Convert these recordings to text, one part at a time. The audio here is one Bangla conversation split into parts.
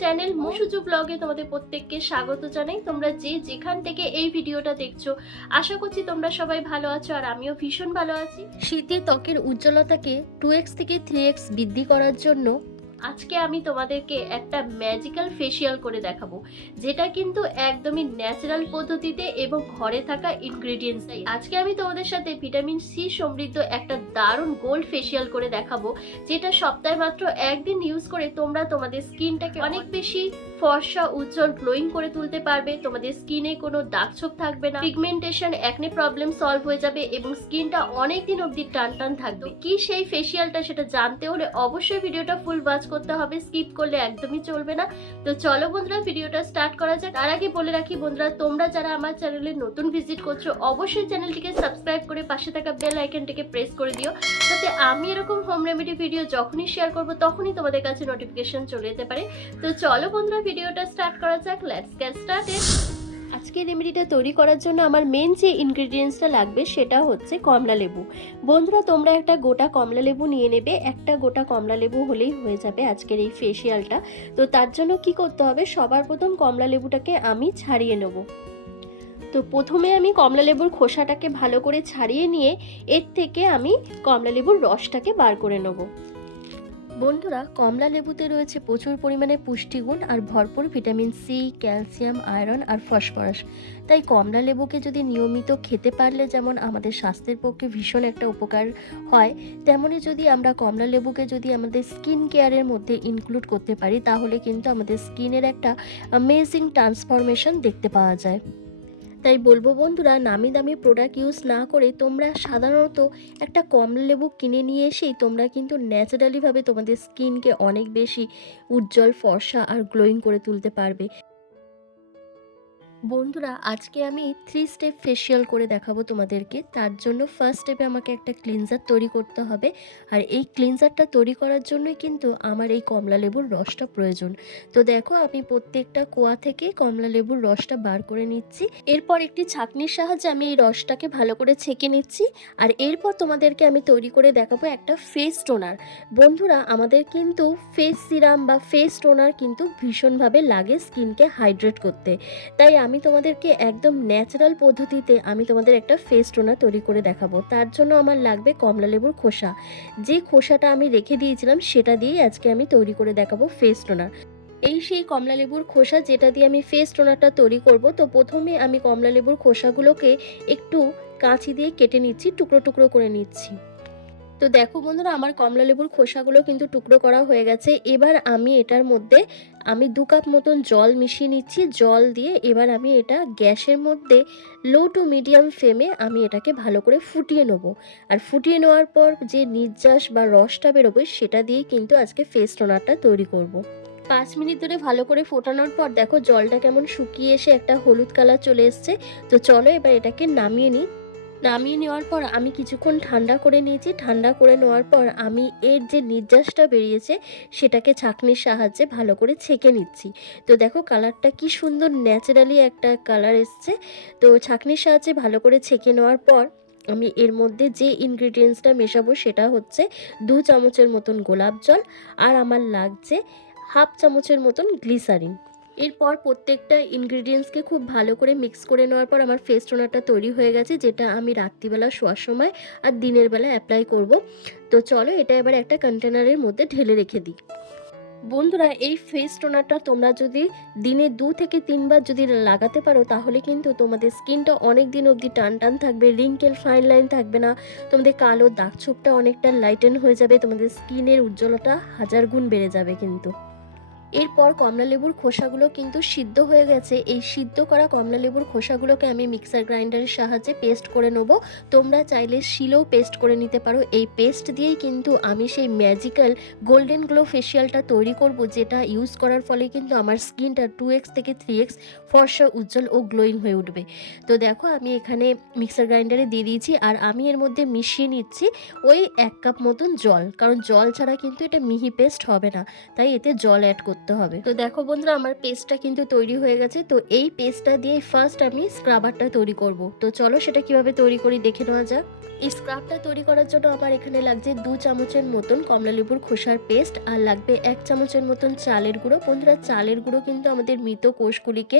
চ্যানেল মুসুজু ব্লগে তোমাদের প্রত্যেককে স্বাগত জানাই। তোমরা যে যেখান থেকে এই ভিডিওটা দেখছ, আশা করছি তোমরা সবাই ভালো আছো আর আমিও ভীষণ ভালো আছি। শীতে ত্বকের উজ্জ্বলতাকে টু এক্স থেকে থ্রি এক্স বৃদ্ধি করার জন্য আজকে আমি তোমাদেরকে একটা ম্যাজিক্যাল ফেসিয়াল করে দেখাবো, যেটা কিন্তু একদমই ন্যাচারাল পদ্ধতিতে এবং ঘরে থাকা ইনগ্রেডিয়েন্টস আজকে আমি তোমাদের সাথে ভিটামিন সি সমৃদ্ধ একটা দারুণ গোল্ড ফেসিয়াল করে দেখাবো, যেটা সপ্তাহে মাত্র একদিন ইউজ করে তোমরা তোমাদের স্কিনটাকে অনেক বেশি ফর্সা, উজ্জ্বল গ্লোয়িং করে তুলতে পারবে। তোমাদের স্কিনে কোনো দাগ ছোপ থাকবে না। পিগমেন্টেশন একনে প্রবলেম সলভ হয়ে যাবে এবং স্কিনটা অনেক দিন অবধি টান টান থাকবে। কি সেই ফেসিয়ালটা সেটা জানতে হলে অবশ্যই ভিডিওটা ফুল ওয়াচ করতে হবে। স্কিপ করলে একদমই চলবে না। তো চলো বন্ধুরা, ভিডিওটা স্টার্ট করা যাক। তার আগে বলে রাখি বন্ধুরা, তোমরা যারা আমার চ্যানেলে নতুন ভিজিট করছ, অবশ্যই চ্যানেলটিকে সাবস্ক্রাইব করে পাশে থাকা বেল আইকনটিকে প্রেস করে দিও। যাতে আমি এরকম হোম রেমেডি ভিডিও যখনই শেয়ার করব, তখনই তোমাদের কাছে নোটিফিকেশন চলে যেতে পারে। তো চলো বন্ধুরা ভিডিওটা স্টার্ট করা যাক লেটস গেট স্টার্টেড আজকে রেমেডিটা তৈরি করার জন্য আমার মেন যে ইনগ্রেডিয়েন্টসটা লাগবে সেটা হচ্ছে কমলা লেবু। বন্ধুরা, তোমরা একটা গোটা কমলা লেবু নিয়ে নেবে, একটা গোটা কমলা লেবু হলেই হয়ে যাবে আজকের এই ফেসিয়ালটা তো তার জন্য কি করতে হবে? সবার প্রথম কমলা লেবুটাকে আমি ছাড়িয়ে নেব। তো প্রথমে আমি কমলা লেবুর খোসাটাকে ভালো করে ছাড়িয়ে নিয়ে, এর থেকে আমি কমলা লেবুর রসটাকে বার করে নেব। বন্ধুরা, কমলা লেবুতে রয়েছে প্রচুর পরিমাণে পুষ্টিগুণ আর ভরপুর ভিটামিন সি ক্যালসিয়াম, আয়রন আর ফসফরাস। তাই কমলা লেবুকে যদি নিয়মিত খেতে পারলে যেমন আমাদের স্বাস্থ্যের পক্ষে ভীষণ একটা উপকার হয়, তেমনই যদি আমরা কমলা লেবুকে যদি আমাদের স্কিন কেয়ারের মধ্যে ইনক্লুড করতে পারি, তাহলে কিন্তু আমাদের স্কিনের একটা অ্যামেজিং ট্রান্সফরমেশন দেখতে পাওয়া যায়। তাই বলব বন্ধুরা, নামি দামি প্রোডাক্ট ইউজ না করে তোমরা সাধারণত একটা কমলা লেবু কিনে নিয়ে এসেই তোমরা কিন্তু ন্যাচারালিভাবে তোমাদের স্কিনকে অনেক বেশি উজ্জ্বল, ফর্সা আর গ্লোয়িং করে তুলতে পারবে। বন্ধুরা, আজকে আমি থ্রি স্টেপ ফেসিয়াল করে দেখাবো তোমাদেরকে। তার জন্য ফার্স্ট স্টেপে আমাকে একটা ক্লিনজার তৈরি করতে হবে। আর এই ক্লিনজারটা তৈরি করার জন্যই কিন্তু আমার এই কমলা লেবুর রসটা প্রয়োজন। তো দেখো, আমি প্রত্যেকটা কোয়া থেকে কমলা লেবুর রসটা বার করে নিচ্ছি। এরপর একটি ছাঁকনির সাহায্যে আমি এই রসটাকে ভালো করে ছেঁকে নিচ্ছি। আর এরপর তোমাদেরকে আমি তৈরি করে দেখাবো একটা ফেস টোনার বন্ধুরা, আমাদের কিন্তু ফেস সিরাম বা ফেস টোনার কিন্তু ভীষণভাবে লাগে স্কিনকে হাইড্রেট করতে। তাই আমি তোমাদেরকে একদম ন্যাচারাল পদ্ধতিতে আমি তোমাদের একটা ফেস টোনার তৈরি করে দেখাবো। তার জন্য আমার লাগবে কমলা লেবুর খোসা। যে খোসাটা আমি রেখে দিয়েছিলাম, সেটা দিয়েই আজকে আমি তৈরি করে দেখাবো ফেস টোনার এই সেই কমলা লেবুর খোসা, যেটা দিয়ে আমি ফেস টোনারটা তৈরি করব, তো প্রথমে আমি কমলা লেবুর খোসাগুলোকে একটু কাঁচি দিয়ে কেটে নিচ্ছি, টুকরো টুকরো করে নিচ্ছি। তো দেখো বন্ধুরা, আমার কমলা লেবুর খোসাগুলো কিন্তু টুকরো করা হয়ে গেছে। এবার আমি এটার মধ্যে, আমি দু কাপ মতন জল মিশিয়ে নিচ্ছি। জল দিয়ে এবার আমি এটা গ্যাসের মধ্যে লো টু মিডিয়াম ফ্লেমে আমি এটাকে ভালো করে ফুটিয়ে নেব। আর ফুটিয়ে নেওয়ার পর যে নির্যাস বা রসটা বেরোবে, সেটা দিয়েই কিন্তু আজকে ফেস টোনারটা তৈরি করব। পাঁচ মিনিট ধরে ভালো করে ফোটানোর পর দেখো, জলটা কেমন শুকিয়ে এসে একটা হলুদ কালার চলে এসছে। তো চলো এবার এটাকে নামিয়ে নিই। নামিয়ে নেওয়ার পর আমি কিছুক্ষণ ঠান্ডা করে নিয়েছি। ঠান্ডা করে নেওয়ার পর আমি এর যে নির্যাসটা বেরিয়েছে, সেটাকে ছাঁকনির সাহায্যে ভালো করে ছেঁকে নিচ্ছি। তো দেখো কালারটা কি সুন্দর ন্যাচারালি একটা কালার এসছে। তো ছাঁকনির সাহায্যে ভালো করে ছেঁকে নেওয়ার পর আমি এর মধ্যে যে ইনগ্রিডিয়েন্টসটা মেশাবো সেটা হচ্ছে দু চামচের মতন গোলাপ জল আর আমার লাগছে হাফ চামচের মতন গ্লিসারিন এরপর প্রত্যেকটা ইনগ্রিডিয়েন্টসকে খুব ভালো করে মিক্স করে নেওয়ার পর আমার ফেস টোনারটা তৈরি হয়ে গেছে, যেটা আমি রাত্রিবেলা শোয়ার সময় আর দিনের বেলা অ্যাপ্লাই করব। তো চলো এটা এবার একটা কন্টেনারের মধ্যে ঢেলে রেখে দিই। বন্ধুরা, এই ফেস টোনারটা তোমরা যদি দিনে দু থেকে তিনবার যদি লাগাতে পারো, তাহলে কিন্তু তোমাদের স্কিনটা অনেক দিন অবধি টান টান থাকবে রিঙ্কেল ফাইন লাইন থাকবে না, তোমাদের কালো দাগ ছোপটা অনেকটা লাইটেন হয়ে যাবে, তোমাদের স্কিনের উজ্জ্বলতা হাজার গুণ বেড়ে যাবে কিন্তু। এরপর কমলালেবুর খোসাগুলো কিন্তু সিদ্ধ হয়ে গেছে। এই সিদ্ধ করা কমলালেবুর খোসাগুলোকে আমি মিক্সার গ্রাইন্ডারের সাহায্যে পেস্ট করে নেব। তোমরা চাইলে শিলেও পেস্ট করে নিতে পারো। এই পেস্ট দিয়েই কিন্তু আমি সেই ম্যাজিক্যাল গোল্ডেন গ্লো ফেসিয়ালটা তৈরি করব, যেটা ইউজ করার ফলে কিন্তু আমার স্কিনটা টু এক্স থেকে থ্রি এক্স ফর্সা, উজ্জ্বল ও গ্লোয়িং হয়ে উঠবে। তো দেখো, আমি এখানে মিক্সার গ্রাইন্ডারে দিয়ে দিয়েছি আর আমি এর মধ্যে মিশিয়ে নিচ্ছি ওই এক কাপ মতন জল। কারণ জল ছাড়া কিন্তু এটা মিহি পেস্ট হবে না, তাই এতে জল অ্যাড করতে হবে। তো দেখো বন্ধুরা, আমার পেস্টটা কিন্তু তৈরি হয়ে গেছে। তো এই পেস্টটা দিয়ে ফার্স্ট আমি স্ক্রাবারটা তৈরি করব। তো চলো সেটা কীভাবে তৈরি করি দেখে নেওয়া যাক। এই স্ক্রাবটা তৈরি করার জন্য আমার এখানে লাগছে দু চামচের মতন কমলালেবুর খোসার পেস্ট আর লাগবে এক চামচের মতন চালের গুঁড়ো। বন্ধুরা, চালের গুঁড়ো কিন্তু আমাদের মৃত কোষগুলিকে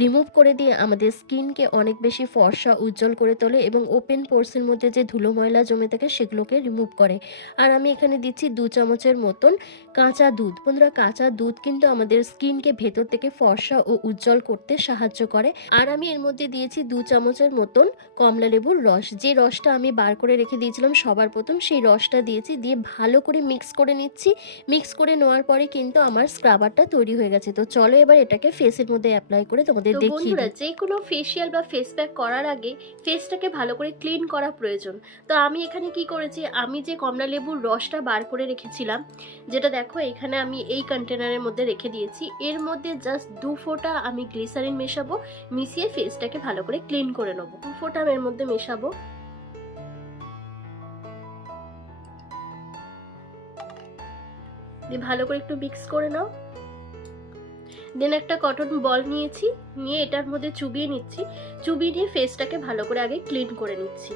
রিমুভ করে দিয়ে আমাদের স্কিনকে অনেক বেশি ফর্সা, উজ্জ্বল করে তোলে এবং ওপেন পোর্সের মধ্যে যে ধুলো ময়লা জমে থাকে সেগুলোকে রিমুভ করে। আর আমি এখানে দিচ্ছি দু চামচের মতন কাঁচা দুধ। বন্ধুরা, কাঁচা দুধ কিন্তু আমাদের স্কিনকে ভেতর থেকে ফর্সা ও উজ্জ্বল করতে সাহায্য করে। আর আমি এর মধ্যে দিয়েছি দু চামচের মতন কমলা লেবুর রস। যে রসটা আমি বার করে রেখে দিয়েছিলাম সবার প্রথম সেই রসটা দিয়েছি দিয়ে ভালো করে মিক্স করে নিচ্ছি। মিক্স করে নেওয়ার পরে কিন্তু আমার স্ক্রাবারটা তৈরি হয়ে গেছে। তো চলো এবার এটাকে ফেসের মধ্যে অ্যাপ্লাই করে তোমাদের বন্ধুরা যে কোনো ফেসিয়াল বা ফেস প্যাক করার আগে ফেসটাকে ভালো করে ক্লিন করা প্রয়োজন। তো আমি এখানে কি করেছি আমি যে কমলা লেবুর রসটা বার করে রেখেছিলাম যেটা দেখো এখানে আমি এই কন্টেনারের মধ্যে রেখে দিয়েছি। এর মধ্যে জাস্ট দু ফোঁটা আমি গ্লিসারিন মেশাবো মিশিয়ে ফেসটাকে ভালো করে ক্লিন করে নেব। দু ফোঁটা আমি এর মধ্যে মেশাবো। দিয়ে ভালো করে একটু মিক্স করে নাও। দেন একটা কটন বল নিয়েছি, নিয়ে এটার মধ্যে চুবিয়ে নিচ্ছি। চুবিয়ে নিয়ে ফেসটাকে ভালো করে আগে ক্লিন করে নিচ্ছি।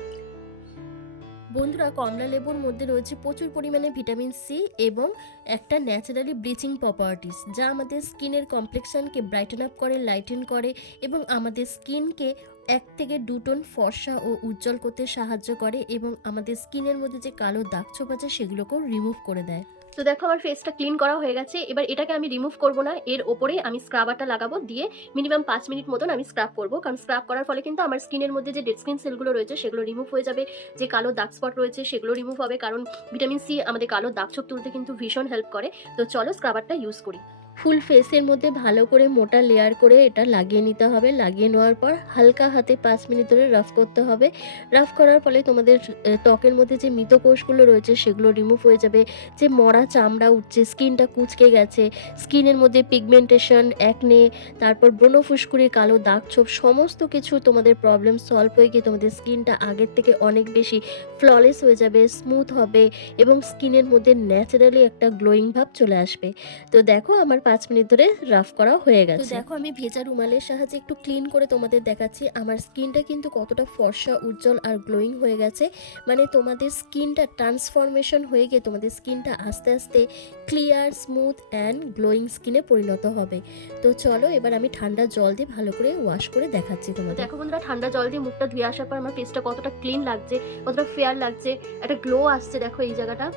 বন্ধুরা, কমলা লেবুর মধ্যে রয়েছে প্রচুর পরিমাণে ভিটামিন সি এবং একটা ন্যাচারালি ব্লিচিং প্রপার্টিস যা আমাদের স্কিনের কমপ্লেক্সানকে ব্রাইটেন আপ করে লাইটেন করে এবং আমাদের স্কিনকে এক থেকে দু টোন ফর্সা ও উজ্জ্বল করতে সাহায্য করে এবং আমাদের স্কিনের মধ্যে যে কালো দাগ ছোপ আছে, সেগুলোকেও রিমুভ করে দেয়। তো দেখো আমার ফেসটা ক্লিন করা হয়ে গেছে। এবার এটাকে আমি রিমুভ করব না। এর ওপরে আমি স্ক্রাবারটা লাগাবো। দিয়ে মিনিমাম পাঁচ মিনিট মতন আমি স্ক্রাব করব। কারণ স্ক্রাব করার ফলে কিন্তু আমার স্কিনের মধ্যে যে ডেড স্কিন সেলগুলো রয়েছে, সেগুলো রিমুভ হয়ে যাবে। যে কালো দাগ স্পট রয়েছে, সেগুলো রিমুভ হবে। কারণ ভিটামিন সি আমাদের কালো দাগ ছোপ তুলতে কিন্তু ভীষণ হেল্প করে। তো চলো স্ক্রাবারটা ইউজ করি। ফুল ফেসের মধ্যে ভালো করে মোটা লেয়ার করে এটা লাগিয়ে নিতে হবে। লাগিয়ে নেওয়ার পর হালকা হাতে পাঁচ মিনিট ধরে রাফ করতে হবে। রাফ করার ফলে তোমাদের ত্বকের মধ্যে যে মৃত কোষগুলো রয়েছে সেগুলো রিমুভ হয়ে যাবে। যে মরা চামড়া উঠছে, স্কিনটা কুচকে গেছে, স্কিনের মধ্যে পিগমেন্টেশন একনে তারপর ব্রণ ফুসকুড়ির কালো দাগ ছোপ, সমস্ত কিছু তোমাদের প্রবলেম সলভ হয়ে গিয়ে তোমাদের স্কিনটা আগের থেকে অনেক বেশি ফ্ললেস হয়ে যাবে স্মুথ হবে এবং স্কিনের মধ্যে ন্যাচারালি একটা গ্লোয়িং ভাব চলে আসবে। তো দেখো আমার পাঁচ মিনিট ধরে রাফ করা হয়ে গেছে। দেখো আমি ভেজা রুমালের সাহায্যে একটু ক্লিন করে তোমাদের দেখাচ্ছি। আমার স্কিনটা কিন্তু কতটা ফর্সা উজ্জ্বল আর গ্লোয়িং হয়ে গেছে। মানে তোমাদের স্কিনটা ট্রান্সফরমেশন হয়ে গিয়ে তোমাদের স্কিনটা আস্তে আস্তে ক্লিয়ার স্মুথ অ্যান্ড গ্লোয়িং স্কিনে পরিণত হবে। তো চলো এবার আমি ঠান্ডা জল দিয়ে ভালো করে ওয়াশ করে দেখাচ্ছি তোমাদের। দেখো বন্ধুরা ঠান্ডা জল দিয়ে মুখটা ধুয়ে আসার পর আমার ফেসটা কতটা ক্লিন লাগছে কতটা ফেয়ার লাগছে একটা গ্লো আসছে দেখো এই জায়গাটা।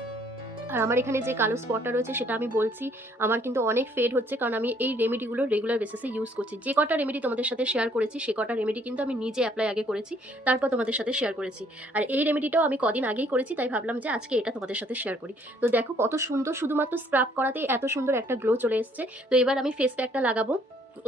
আর আমার এখানে যে কালো স্পটটা রয়েছে সেটা আমি বলছি, আমার কিন্তু অনেক ফেড হচ্ছে কারণ আমি এই রেমেডিগুলো রেগুলার বেসিসে ইউজ করছি। যে কটা রেমেডি তোমাদের সাথে শেয়ার করেছি, সে কটা রেমেডি কিন্তু আমি নিজে অ্যাপ্লাই আগে করেছি, তারপর তোমাদের সাথে শেয়ার করেছি। আর এই রেমেডিটাও আমি কদিন আগেই করেছি, তাই ভাবলাম যে আজকে এটা তোমাদের সাথে শেয়ার করি। তো দেখো কত সুন্দর, শুধুমাত্র স্ক্রাব করাতেই এত সুন্দর একটা গ্লো চলে এসছে। তো এবার আমি ফেস প্যাকটা লাগাবো।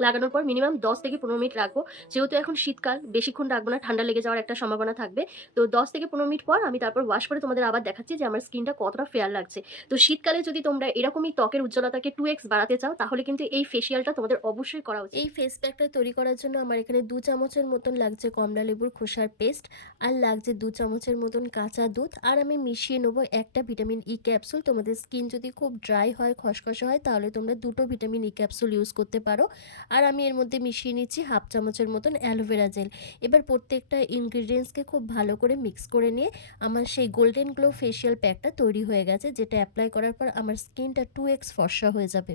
লাগানোর পর মিনিমাম দশ থেকে পনেরো মিনিট রাখব। যেহেতু এখন শীতকাল, বেশিক্ষণ রাখব না, ঠান্ডা লেগে যাওয়ার একটা সম্ভাবনা থাকবে। তো দশ থেকে পনেরো মিনিট পর আমি তারপর ওয়াশ করে তোমাদের আবার দেখাচ্ছি যে আমার স্কিনটা কতটা ফেয়ার লাগছে। তো শীতকালে যদি তোমরা এরকমই ত্বকের উজ্জ্বলতাকে টু এক্স বাড়াতে চাও, তাহলে কিন্তু এই ফেসিয়ালটা তোমাদের অবশ্যই করা উচিত। এই ফেস প্যাকটা তৈরি করার জন্য আমার এখানে দু চামচের মতন লাগছে কমলা লেবুর খোসার পেস্ট আর লাগছে দু চামচের মতন কাঁচা দুধ। আর আমি মিশিয়ে নেব একটা ভিটামিন ই ক্যাপসুল তোমাদের স্কিন যদি খুব ড্রাই হয়, খসখসে হয়, তাহলে তোমরা দুটো ভিটামিন ই ক্যাপসুল ইউজ করতে পারো। আর আমি এর মধ্যে মিশিয়ে নিচ্ছি হাফ চামচের মতন অ্যালোভেরা জেল। এবার প্রত্যেকটা ইনগ্রিডিয়েন্টসকে খুব ভালো করে মিক্স করে নিয়ে আমার সেই গোল্ডেন গ্লো ফেশিয়াল প্যাকটা তৈরি হয়ে গেছে, যেটা অ্যাপ্লাই করার পর আমার স্কিনটা টু এক্স ফর্সা হয়ে যাবে।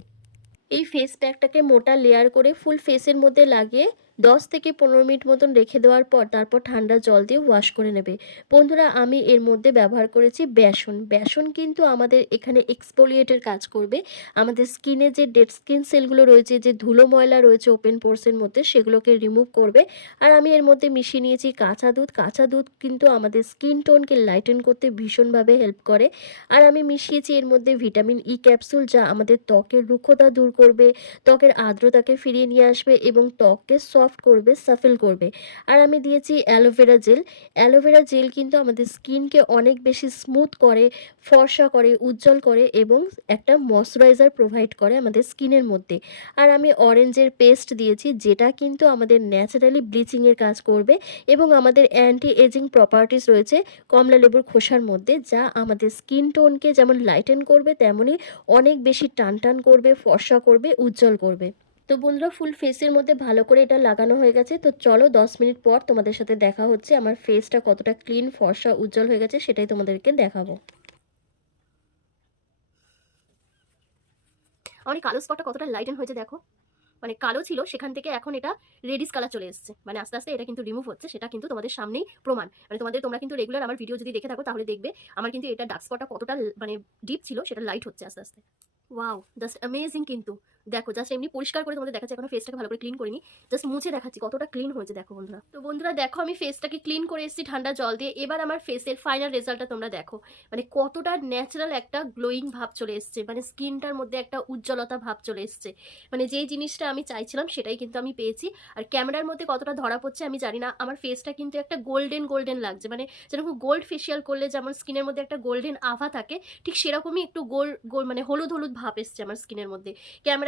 এই ফেস প্যাকটাকে মোটা লেয়ার করে ফুল ফেসের মধ্যে লাগিয়ে দশ থেকে পনেরো মিনিট মতন রেখে দেওয়ার পর তারপর ঠান্ডা জল দিয়ে ওয়াশ করে নেবে। বন্ধুরা, আমি এর মধ্যে ব্যবহার করেছি বেসন। বেসন কিন্তু আমাদের এখানে এক্সপোলিয়েটের কাজ করবে। আমাদের স্কিনে যে ডেড স্কিন সেলগুলো রয়েছে, যে ধুলো ময়লা রয়েছে ওপেন পোর্সের মধ্যে, সেগুলোকে রিমুভ করবে। আর আমি এর মধ্যে মিশিয়ে নিয়েছি কাঁচা দুধ। কাঁচা দুধ কিন্তু আমাদের স্কিন টোনকে লাইটেন করতে ভীষণভাবে হেল্প করে। আর আমি মিশিয়েছি এর মধ্যে ভিটামিন ই ক্যাপসুল যা আমাদের ত্বকের রুক্ষতা দূর করবে, ত্বকের আর্দ্রতাকে ফিরিয়ে নিয়ে আসবে এবং ত্বককে সফট করবে সাফেল করবে। আর আমি দিয়েছি অ্যালোভেরা জেল অ্যালোভেরা জেল কিন্তু আমাদের স্কিনকে অনেক বেশি স্মুথ করে, ফর্সা করে, উজ্জ্বল করে এবং একটা ময়শ্চারাইজার প্রোভাইড করে আমাদের স্কিনের মধ্যে। আর আমি অরেঞ্জের পেস্ট দিয়েছি, যেটা কিন্তু আমাদের ন্যাচারালি ব্লিচিংয়ের কাজ করবে এবং আমাদের অ্যান্টি এজিং প্রপার্টিস রয়েছে কমলা লেবুর খোসার মধ্যে, যা আমাদের স্কিন টোনকে যেমন লাইটেন করবে তেমনই অনেক বেশি টান টান করবে, ফর্সা করবে, উজ্জ্বল করবে। তো বন্ধুরা ফুল ফেসের মধ্যে ভালো করে এটা লাগানো হয়ে গেছে। তো চলো দশ মিনিট পর তোমাদের সাথে দেখা হচ্ছে আমার ফেসটা কতটা ক্লিন ফর্সা, উজ্জ্বল হয়ে গেছে সেটাই তোমাদেরকে দেখাবো। আমার কালো স্পটটা কতটা লাইটেন হয়েছে দেখো। মানে কালো ছিল, সেখান থেকে এখন এটা রেডিস কালার চলে এসেছে। মানে আস্তে আস্তে এটা কিন্তু রিমুভ হচ্ছে, সেটা কিন্তু তোমাদের সামনেই প্রমাণ। মানে তোমাদের, তোমরা কিন্তু রেগুলার আমার ভিডিও যদি দেখে থাকো তাহলে দেখবে আমার কিন্তু এটা ডার্ক স্পটটা কতটা মানে ডিপ ছিল, সেটা লাইট হচ্ছে আস্তে আস্তে। ওয়াও জাস্ট অ্যামেজিং কিন্তু। দেখো জাস্ট এমনি পরিষ্কার করে তোমাদের দেখাচ্ছি, এখনও ফেসটাকে ভালো করে ক্লিন করিনি জাস্ট মুছে দেখাচ্ছি কতটা ক্লিন হয়েছে, দেখো বন্ধুরা। তো বন্ধুরা, দেখো, আমি ফেসটাকে ক্লিন করে এসেছি ঠান্ডা জল দিয়ে। এবার আমার ফেসের ফাইনাল রেজাল্টটা তোমরা দেখো। মানে কতটা ন্যাচারাল একটা গ্লোয়িং ভাব চলে এসছে মানে স্কিনটার মধ্যে একটা উজ্জ্বলতা ভাব চলে এসছে। মানে যেই জিনিসটা আমি চাইছিলাম, সেটাই কিন্তু আমি পেয়েছি। আর ক্যামেরার মধ্যে কতটা ধরা পড়ছে, আমি জানি না। আমার ফেসটা কিন্তু একটা গোল্ডেন গোল্ডেন লাগছে। মানে যেরকম গোল্ড ফেশিয়াল করলে যেমন স্কিনের মধ্যে একটা গোল্ডেন আভা থাকে, ঠিক সেরকমই একটু গোল গোল মানে হলুদ হলুদ ভাব এসছে আমার স্কিনের মধ্যে।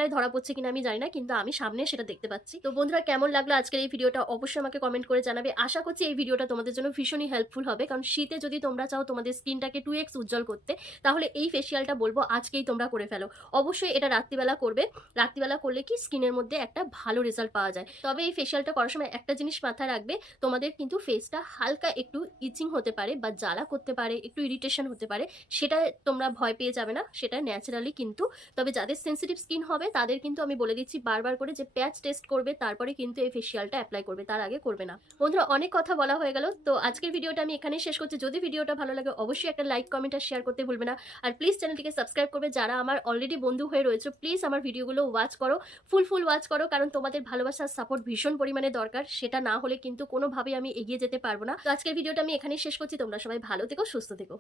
ক্যামেরায় ধরা পড়ছে কিনা আমি জানি না, কিন্তু আমি সামনে সেটা দেখতে পাচ্ছি। তো বন্ধুরা, কেমন লাগল আজকের এই ভিডিওটা? অবশ্যই আমাকে কমেন্ট করে জানাবে। আশা করছি এই ভিডিওটা তোমাদের জন্য ভীষণই হেল্পফুল হবে। কারণ শীতে যদি তোমরা চাও তোমাদের স্কিনটাকে টু এক্স উজ্জ্বল করতে, তাহলে এই ফেশিয়ালটা বলব আজকেই তোমরা করে ফেলো। অবশ্যই এটা রাত্রিবেলা করবে। রাত্রিবেলা করলে কি স্কিনের মধ্যে একটা ভালো রেজাল্ট পাওয়া যায়। তবে এই ফেশিয়ালটা করার সময় একটা জিনিস মাথায় রাখবে, তোমাদের কিন্তু ফেসটা হালকা একটু ইচিং হতে পারে বা জ্বালা করতে পারে, একটু ইরিটেশন হতে পারে, সেটা তোমরা ভয় পেয়ে যাবে না, সেটা ন্যাচারালি কিন্তু। তবে যাদের সেন্সিটিভ স্কিন হবে তাদের কিন্তু আমি বলে দিচ্ছি বারবার করে যে প্যাচ টেস্ট করবে, তারপরে কিন্তু এই ফেশিয়ালটা অ্যাপ্লাই করবে, তার আগে করবে না। বন্ধুরা, অনেক কথা বলা হয়ে গেল, তো আজকের ভিডিওটা আমি এখানেই শেষ করছি। যদি ভিডিওটা ভালো লাগে, অবশ্যই একটা লাইক কমেন্ট আর শেয়ার করতে ভুলবে না। আর প্লিজ চ্যানেলটিকে সাবস্ক্রাইব করবে। যারা আমার অলরেডি বন্ধু হয়ে রয়েছে প্লিজ আমার ভিডিওগুলো ওয়াচ করো ফুল ফুল ওয়াচ করো, কারণ তোমাদের ভালোবাসার সাপোর্ট ভীষণ পরিমাণে দরকার। সেটা না হলে কিন্তু কোনোভাবেই আমি এগিয়ে যেতে পারব না। তো আজকের ভিডিওটা আমি এখানেই শেষ করছি। তোমরা সবাই ভালো থেকো, সুস্থ থেকো।